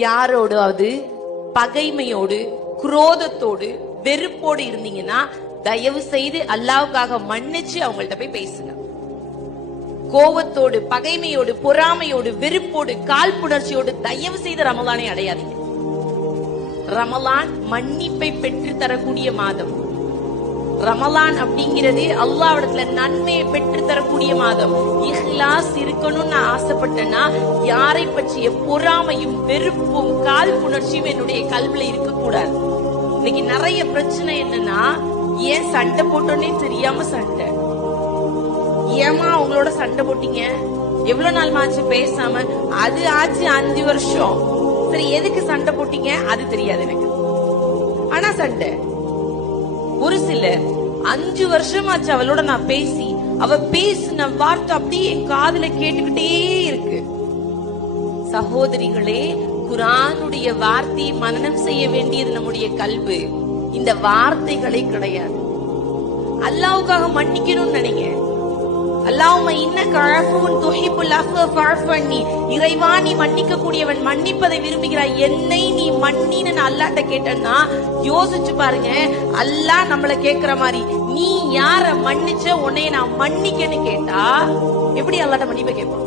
யாரோடாவது பகைமையோடு, குரோதத்தோடு, வெறுப்போடு இருந்தீங்கன்னா தயவு செய்து அல்லாஹ்வுக்காக மன்னிச்சு அவங்கள்ட்ட போய் பேசுங்க. கோவத்தோடு, பகைமையோடு, பொறாமையோடு, வெறுப்போடு, காழ்ப்புணர்ச்சியோடு தயவு செய்து ரமலானை அடையாதீங்க. ரமலான் மன்னிப்பை பெற்று தரக்கூடிய மாதம். ரமலான் அப்படிங்கிறது அல்லாஹ்விடத்துல நன்மையை பெற்று தரக்கூடிய மாதம். இஹ்லாஸ் இருக்கணும்னு நான் ஆசைப்பட்டேன்னா யாரை பற்றிய பொறாமையும் வெறுப்பும் காழ்ப்புணர்ச்சியும் என்னுடைய கல்வில இருக்கக்கூடாது. இன்னைக்கு நிறைய பிரச்சனை என்னன்னா, ஏன் சண்டை போட்டோன்னே தெரியாம சண்டை. ஏமா அவங்களோட சண்டை போட்டீங்க, எவ்வளவு நாள் ஆச்சு பேசாம, அது ஆச்சு 5 வருஷம். சரி, எதுக்கு சண்டை போட்டீங்க அது தெரியாது எனக்கு, ஆனா சண்டை. ஒரு சிலர் 5 வருஷமாச்சு அவளோட நான் பேசி, அவ பேசின வார்த்தை அப்படியே என் காதுல கேட்டுக்கிட்டே இருக்கு. சகோதரிகளே, குர்ஆனுடைய வார்த்தையை மனனம் செய்ய வேண்டியது நம்முடைய கல்வி, இந்த வார்த்தைகளே கிடையாது. அல்லாஹ்வுக்காக மன்னிக்கணும்னு நினைங்க. அல்லாஹும்ம இன்னக அஃபுவுன் துஹிப்புல் அஃவ ஃபஅஃபு அன்னி. இறைவா, நீ மன்னிக்க கூடியவன், மன்னிப்பதை விரும்புகிறாய், என்னை நீ மன்னின்னு நான் அல்லாஹ்ட்ட கேட்டேன்னா யோசிச்சு பாருங்க. அல்லாஹ் நம்மள கேக்குற மாதிரி, நீ யார மன்னிச்ச உன்னைய நான் மன்னிக்கன்னு கேட்டா எப்படி அல்லாஹ்ட்ட மன்னிப்பை கேட்பான்?